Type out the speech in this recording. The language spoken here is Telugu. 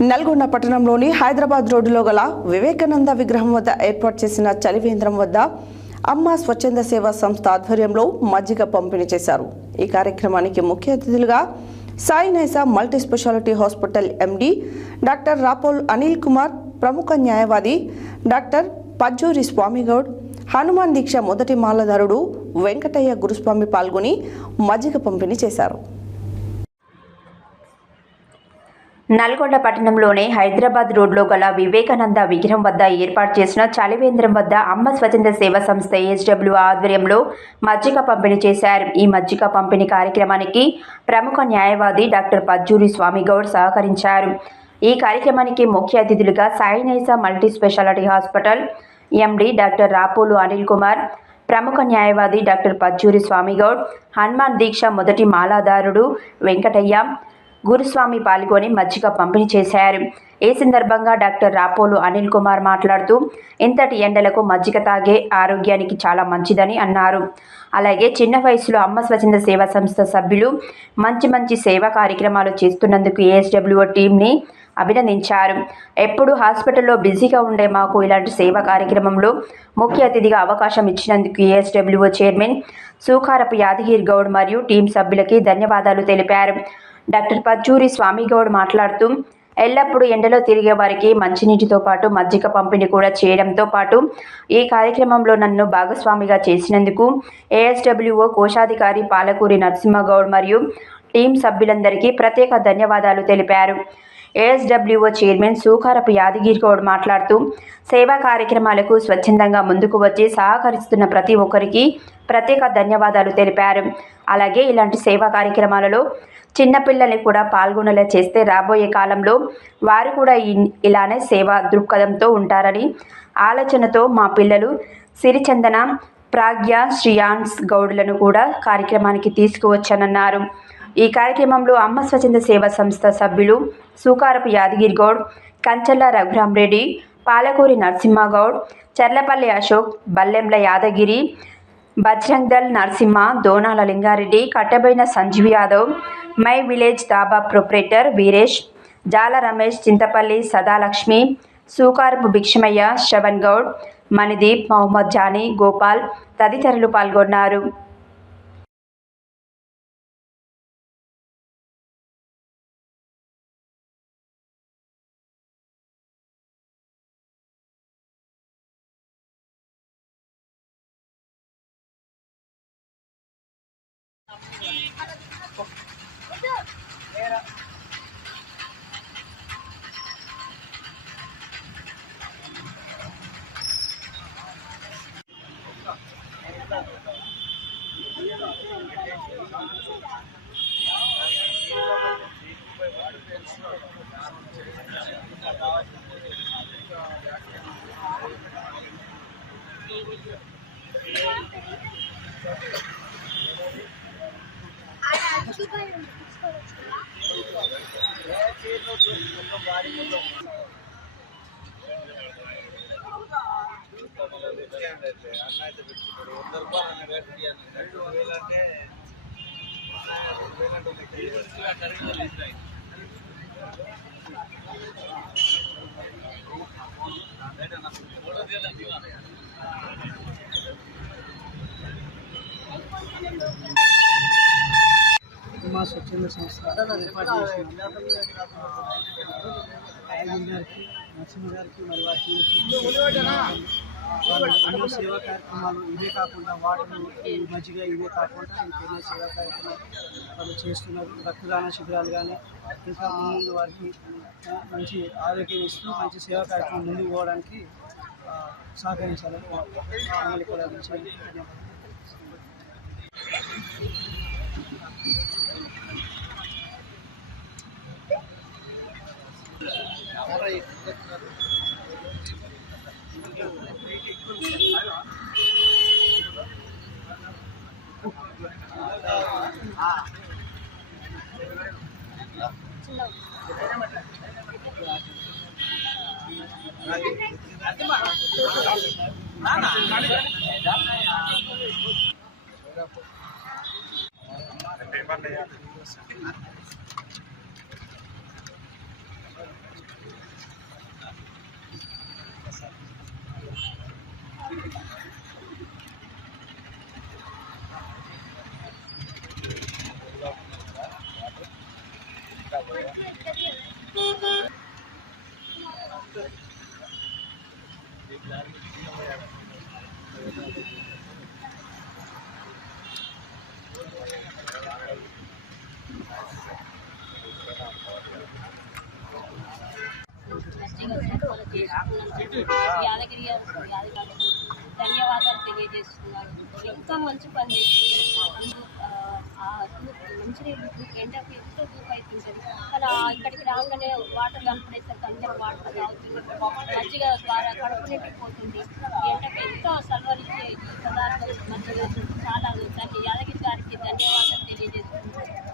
నల్గొండ పట్టణంలోని హైదరాబాద్ రోడ్డులో గల వివేకానంద విగ్రహం వద్ద ఏర్పాటు చేసిన చలివేంద్రం వద్ద అమ్మ స్వచ్ఛంద సేవా సంస్థ ఆధ్వర్యంలో మజ్జిగ పంపిణీ చేశారు. ఈ కార్యక్రమానికి ముఖ్య అతిథులుగా Sai Naisa multi speciality hospital MD doctor Rapol Anil Kumar, ప్రముఖ న్యాయవాది డాక్టర్ పజ్జూరి స్వామిగౌడ్, హనుమాన్ దీక్ష మొదటి మాలధారుడు వెంకటయ్య గురుస్వామి పాల్గొని మజ్జిగ పంపిణీ చేశారు. నల్గొండ పట్టణంలోని హైదరాబాద్ రోడ్లో గల వివేకానంద విగ్రహం వద్ద ఏర్పాటు చేసిన చలివేంద్రం వద్ద అమ్మ స్వచ్ఛంద సేవా సంస్థ ASW ఆధ్వర్యంలో మజ్జిగ పంపిణీ చేశారు. ఈ మజ్జిగ పంపిణీ కార్యక్రమానికి ప్రముఖ న్యాయవాది డాక్టర్ పజ్జూరి స్వామిగౌడ్ సహకరించారు. ఈ కార్యక్రమానికి ముఖ్య అతిథులుగా Sai Naisa multi speciality hospital MD doctor Rapolu Anil Kumar, ప్రముఖ న్యాయవాది డాక్టర్ పజ్జూరి స్వామిగౌడ్, హనుమాన్ దీక్ష మొదటి మాలాధారుడు వెంకటయ్య గురుస్వామి పాల్గొని మజ్జిగ పంపిణీ చేశారు. ఈ సందర్భంగా డాక్టర్ రాపోలు అనిల్ కుమార్ మాట్లాడుతూ ఇంతటి ఎండలకు మజ్జిగ తాగే ఆరోగ్యానికి చాలా మంచిదని అన్నారు. అలాగే చిన్న వయసులో అమ్మ స్వచ్ఛంద సేవా సంస్థ సభ్యులు మంచి సేవా కార్యక్రమాలు చేస్తున్నందుకు ASW టీంని అభినందించారు. ఎప్పుడు హాస్పిటల్లో బిజీగా ఉండే మాకు ఇలాంటి సేవా కార్యక్రమంలో ముఖ్య అతిథిగా అవకాశం ఇచ్చినందుకు ASW చైర్మన్ సూకారపు యాదగిరి గౌడ్ మరియు టీం సభ్యులకి ధన్యవాదాలు తెలిపారు. డాక్టర్ పజ్జూరి స్వామిగౌడ్ మాట్లాడుతూ ఎల్లప్పుడూ ఎండలో తిరిగే వారికి మంచినీటితో పాటు మజ్జిగ పంపిణీ కూడా చేయడంతో పాటు ఈ కార్యక్రమంలో నన్ను భాగస్వామిగా చేసినందుకు ASWO కోశాధికారి పాలకూరి నరసింహగౌడ్ మరియు టీం సభ్యులందరికీ ప్రత్యేక ధన్యవాదాలు తెలిపారు. ASWO చైర్మన్ సూకారపు యాదగిరి గౌడ్ మాట్లాడుతూ సేవా కార్యక్రమాలకు స్వచ్ఛందంగా ముందుకు వచ్చి సహకరిస్తున్న ప్రతి ఒక్కరికి ప్రత్యేక ధన్యవాదాలు తెలిపారు. అలాగే ఇలాంటి సేవా కార్యక్రమాలలో చిన్నపిల్లల్ని కూడా పాల్గొనేలా చేస్తే రాబోయే కాలంలో వారు కూడా ఇలానే సేవా దృక్పథంతో ఉంటారని ఆలోచనతో మా పిల్లలు సిరిచందన, ప్రాగ్య, శ్రీయాన్స్ గౌడ్లను కూడా కార్యక్రమానికి తీసుకువచ్చానన్నారు. ఈ కార్యక్రమంలో అమ్మ స్వచ్ఛంద సేవా సంస్థ సభ్యులు Sukarapu Yadagiri Goud, Kanchalla Raghuramareddy, Palakuri Narasimhagoud, Charlapalli Ashok, Ballemla Yadagiri, Bajrang Dal Narasimha, Donala Lingareddy, Kattabaina Sanjeev Yadav, my village dhaba proprietor Veeresh, Jala Ramesh, Chintapalli Sadalakshmi, Sukarapu Bhikshamaiah, Shravan Goud, Manideep, Mohammed Jani, Gopal తదితరులు పాల్గొన్నారు. మా స్వచ్ఛంద సంస్థ ఏర్పాటు చేసిన యాదగిరి గారికి, నరసింహ గారికి మరియు వారి అన్ని సేవా కార్యక్రమాలు ఇవే కాకుండా వాటర్ మజ్జిగ ఇవే కాకుండా ఇంకెన్నో సేవా కార్యక్రమాలు వాళ్ళు చేస్తున్నారు. రక్తదాన శిబిరాలు కానీ ఇంకా ముందు వారికి మంచి ఆరోగ్యం ఇస్తూ మంచి సేవా కార్యక్రమం ముందుకు పోవడానికి సహకరించాలని మమ్మల్ని కూడా యాదగిరి గారికి ధన్యవాదాలు తెలియజేస్తున్నాను. ఎంతో మంచి పని చేస్తున్నారు. మంచినీళ్ళు ఎండకు ఎంతో దూపు అవుతుంటుంది, కానీ ఇక్కడికి రాగానే వాటర్ కనపడేసరికి అందరూ వాటర్ తాగుతున్నారు. మజ్జిగ ద్వారా కడుపు నిండిపోతుంది. ఎండకు ఎంతో సలవరిచ్చే ఈ పదార్థం మజ్జిగ చాలా యాదగిరి గారికి ధన్యవాదాలు తెలియజేస్తున్నాను.